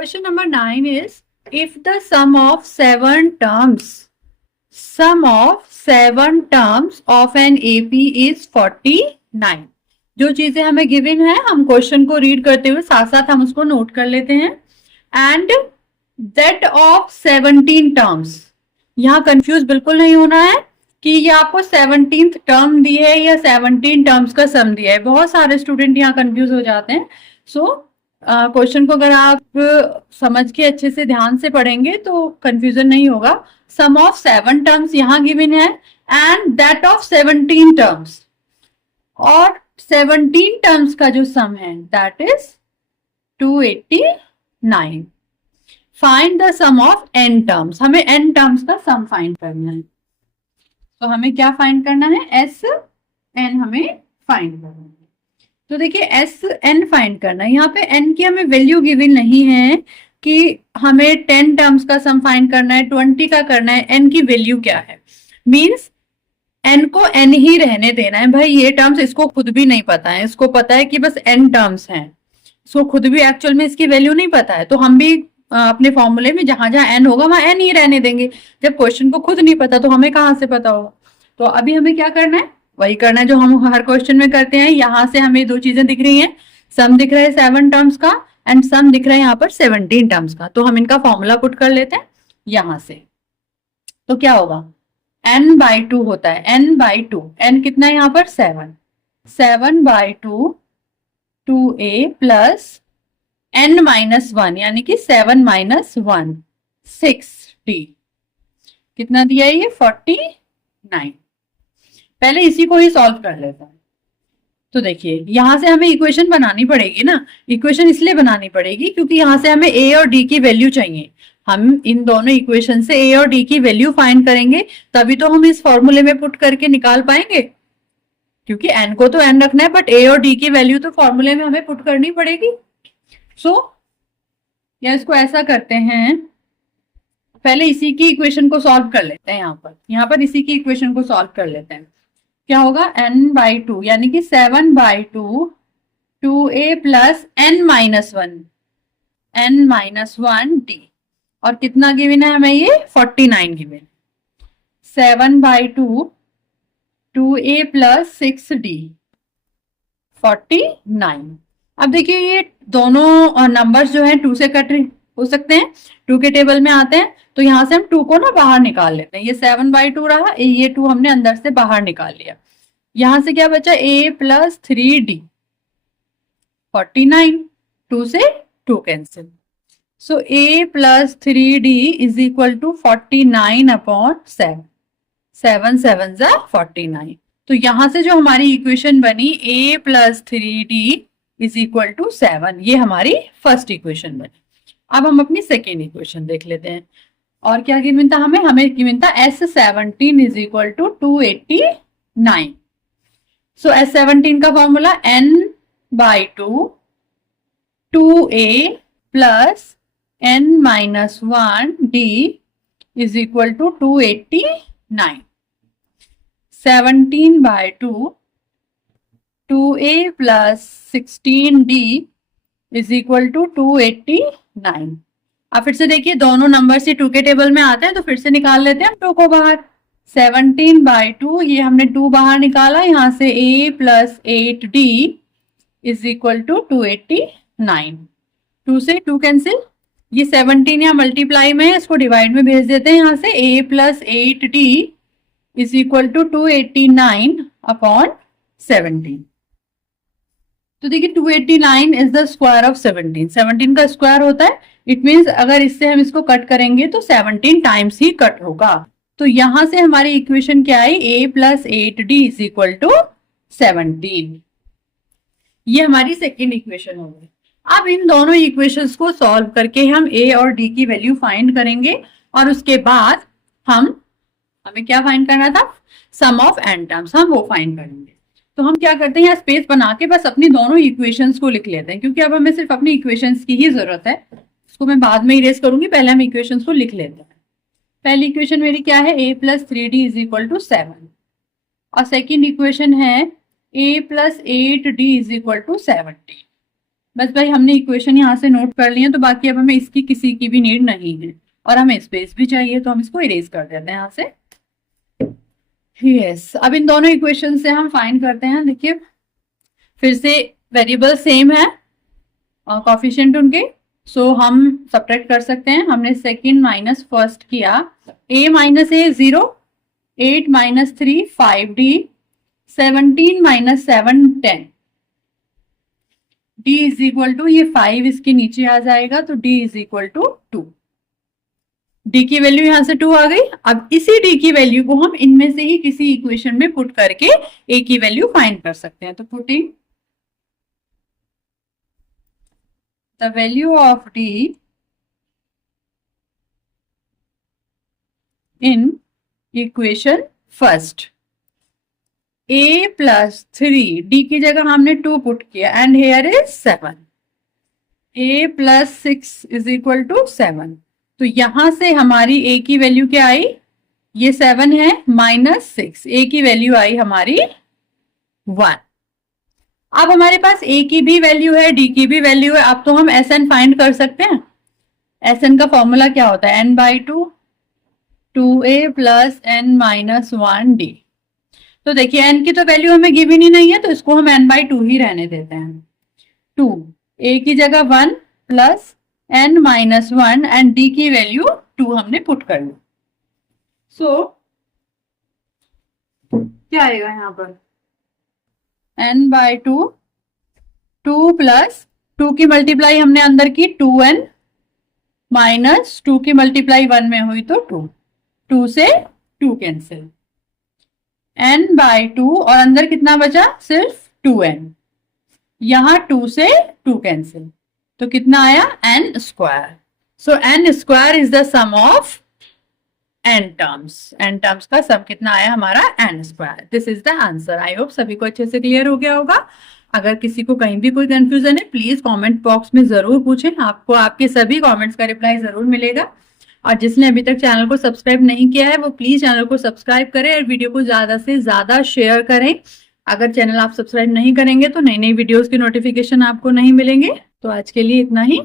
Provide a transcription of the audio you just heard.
Question number 9 is, if the sum of seven terms of an AP is 49. जो चीजें हमें given है हम क्वेश्चन को रीड करते हुए साथ साथ हम उसको नोट कर लेते हैं. And that of 17 terms. यहाँ कंफ्यूज बिल्कुल नहीं होना है कि ये आपको 17th टर्म दी है या 17 टर्म्स का सम दिया है. बहुत सारे स्टूडेंट यहाँ कंफ्यूज हो जाते हैं. सो क्वेश्चन को अगर आप समझ के अच्छे से ध्यान से पढ़ेंगे तो कंफ्यूजन नहीं होगा. सम ऑफ 7 टर्म्स यहाँ गिवन है एंड दैट ऑफ 17 टर्म्स, और 17 टर्म्स का जो सम है that is 289. Find the sum of n terms. हमें n टर्म्स का सम फाइंड करना है. तो हमें क्या फाइंड करना है? एस एन हमें फाइंड करना है. तो देखिए एस एन फाइंड करना है. यहाँ पे n की हमें वैल्यू गिवन नहीं है कि हमें 10 टर्म्स का सम फाइंड करना है, 20 का करना है. n की वैल्यू क्या है? मीन्स n को n ही रहने देना है. भाई ये टर्म्स इसको खुद भी नहीं पता है. इसको पता है कि बस n टर्म्स हैं. इसको खुद भी एक्चुअल में इसकी वैल्यू नहीं पता है. तो हम भी अपने फॉर्मूले में जहां जहां n होगा वहां n ही रहने देंगे. जब क्वेश्चन को खुद नहीं पता तो हमें कहां से पता होगा? तो अभी हमें क्या करना है? वही करना है जो हम हर क्वेश्चन में करते हैं. यहां से हमें दो चीजें दिख रही हैं. सम दिख रहा है 7 टर्म्स का एंड सम दिख रहा है यहाँ पर 17 टर्म्स का. तो हम इनका फॉर्मूला पुट कर लेते हैं यहां से. तो क्या होगा? n/2 होता है. n/2. n कितना है यहाँ पर? 7. 7/2 2a प्लस n-1 यानी कि 7 - 1 6d. कितना दिया है ये? 49. पहले इसी को ही सॉल्व कर लेते हैं. तो देखिए यहां से हमें इक्वेशन बनानी पड़ेगी ना. इक्वेशन इसलिए बनानी पड़ेगी क्योंकि यहां से हमें a और d की वैल्यू चाहिए. हम इन दोनों इक्वेशन से a और d की वैल्यू फाइंड करेंगे तभी तो हम इस फॉर्मूले में पुट करके निकाल पाएंगे. क्योंकि n को तो n रखना है बट a और d की वैल्यू तो फॉर्मूले में हमें पुट करनी पड़ेगी. सो या इसको ऐसा करते हैं, पहले इसी की इक्वेशन को सॉल्व कर लेते हैं. यहाँ पर इसी की इक्वेशन को सॉल्व कर लेते हैं. क्या होगा? n/2 यानी कि 7/2 2a प्लस n-1 d. और कितना गिवन है हमें? ये 49 गिवन. 7/2 2a plus 6d 49. अब देखिए ये दोनों नंबर्स जो हैं 2 से कट हो सकते हैं. 2 के टेबल में आते हैं तो यहां से हम 2 को ना बाहर निकाल लेते हैं. ये 7/2 रहा, ये 2 हमने अंदर से बाहर निकाल लिया. यहां से क्या बचा? a plus 3d 49. 2 से 2 cancel. So a plus 3d is equal to 49/7. 7 7 जा 49. तो यहां से जो हमारी इक्वेशन बनी a plus 3d is equal to 7, ये हमारी फर्स्ट इक्वेशन बनी. अब हम अपनी सेकेंड इक्वेशन देख लेते हैं. और क्या गिवन था हमें गिवन था S17 is equal to 289. So S17 का formula n/2 2a plus n-1 d is equal to 289. 17/2 2a plus 16d is equal to 289. अब फिर से देखिए दोनों नंबर से 2 के टेबल में आते हैं तो फिर से निकाल लेते हैं हम 2 को बाहर. 17/2 ये हमने 2 बाहर निकाला. यहाँ से a plus 8d is equal to 289. 2 से 2 कैंसिल. ये 17 यहाँ मल्टीप्लाई में है, इसको डिवाइड में भेज देते हैं. यहाँ से a plus 8d is equal to 289/17. तो देखिए 289 इज द स्क्वायर ऑफ 17. 17 का स्क्वायर होता है. इट मींस अगर इससे हम इसको कट करेंगे तो 17 टाइम्स ही कट होगा. तो यहां से हमारी इक्वेशन क्या आई? a plus 8d is equal to 17. ये हमारी सेकेंड इक्वेशन हो गई. अब इन दोनों इक्वेशंस को सॉल्व करके हम a और d की वैल्यू फाइंड करेंगे और उसके बाद हमें क्या फाइंड करना था? सम ऑफ n टर्म्स. हम वो फाइंड करेंगे. तो हम क्या करते हैं, यहाँ स्पेस बना के बस अपनी दोनों इक्वेशंस को लिख लेते हैं क्योंकि अब हमें सिर्फ अपनी इक्वेशंस की ही जरूरत है. इसको मैं बाद में इरेज करूंगी, पहले हम इक्वेशंस को लिख लेते हैं. पहली इक्वेशन मेरी क्या है? a plus 3d is equal to 7. और सेकेंड इक्वेशन है a plus 8d is equal to 70. बस भाई हमने इक्वेशन यहाँ से नोट कर ली है, तो बाकी अब हमें इसकी किसी की भी नीड नहीं है, और हमें स्पेस भी चाहिए, तो हम इसको इरेज कर देते हैं यहाँ से। यस, अब इन दोनों इक्वेशन से हम फाइंड करते हैं। देखिए फिर से वेरिएबल सेम है और कोफिशिएंट उनके, सो हम सब्ट्रैक्ट कर सकते हैं। हमने सेकंड माइनस फर्स्ट किया, a minus A 0, 8 minus 3 5d, 17 minus 7 10, d is equal to, ये 5 इसके नीचे आ जाएगा, तो d is equal to 2। d की वैल्यू यहां से 2 आ गई। अब इसी d की वैल्यू को हम इनमें से ही किसी इक्वेशन में पुट करके a की वैल्यू फाइंड कर सकते हैं। तो putting the value of d in equation first, a plus 3, d की जगह हमने 2 पुट किया, and here is 7, a plus 6 is equal to 7। तो यहां से हमारी a की वैल्यू क्या आई, ये 7 है माइनस 6, a की वैल्यू आई हमारी 1। अब हमारे पास a की भी वैल्यू है, d की भी वैल्यू है, अब तो हम Sn फाइंड कर सकते हैं। Sn का फॉर्मूला क्या होता है, n/2 2a plus n minus 1d। तो देखिए n की तो वैल्यू हमें गिवन ही नहीं है, तो इसको हम n/2 ही रहने देते हैं। 2 a की जगह 1 plus n minus 1 and d की वैल्यू 2 हमने पुट कर ली। सो क्या आएगा यहाँ पर, n/2, 2 प्लस 2 की मल्टीप्लाई हमने अंदर की 2n माइनस 2 की मल्टीप्लाई 1 में हुई तो 2, 2 से 2 कैंसिल, n/2 और अंदर कितना बचा, सिर्फ 2n, यहां 2 से 2 कैंसिल, तो कितना आया n square. So n square is the sum of n terms का सम कितना आया हमारा, n square. This is the answer. I hope सभी को अच्छे से क्लियर हो गया होगा। अगर किसी को कहीं भी कोई कंफ्यूजन है प्लीज कमेंट बॉक्स में जरूर पूछें, आपको आपके सभी कमेंट्स का रिप्लाई जरूर मिलेगा। और जिसने अभी तक चैनल को सब्सक्राइब नहीं किया है वो प्लीज चैनल को सब्सक्राइब करें और वीडियो को ज्यादा से ज्यादा शेयर करें। अगर चैनल आप सब्सक्राइब नहीं करेंगे तो नई नई वीडियोस के नोटिफिकेशन आपको नहीं मिलेंगे। तो आज के लिए इतना ही।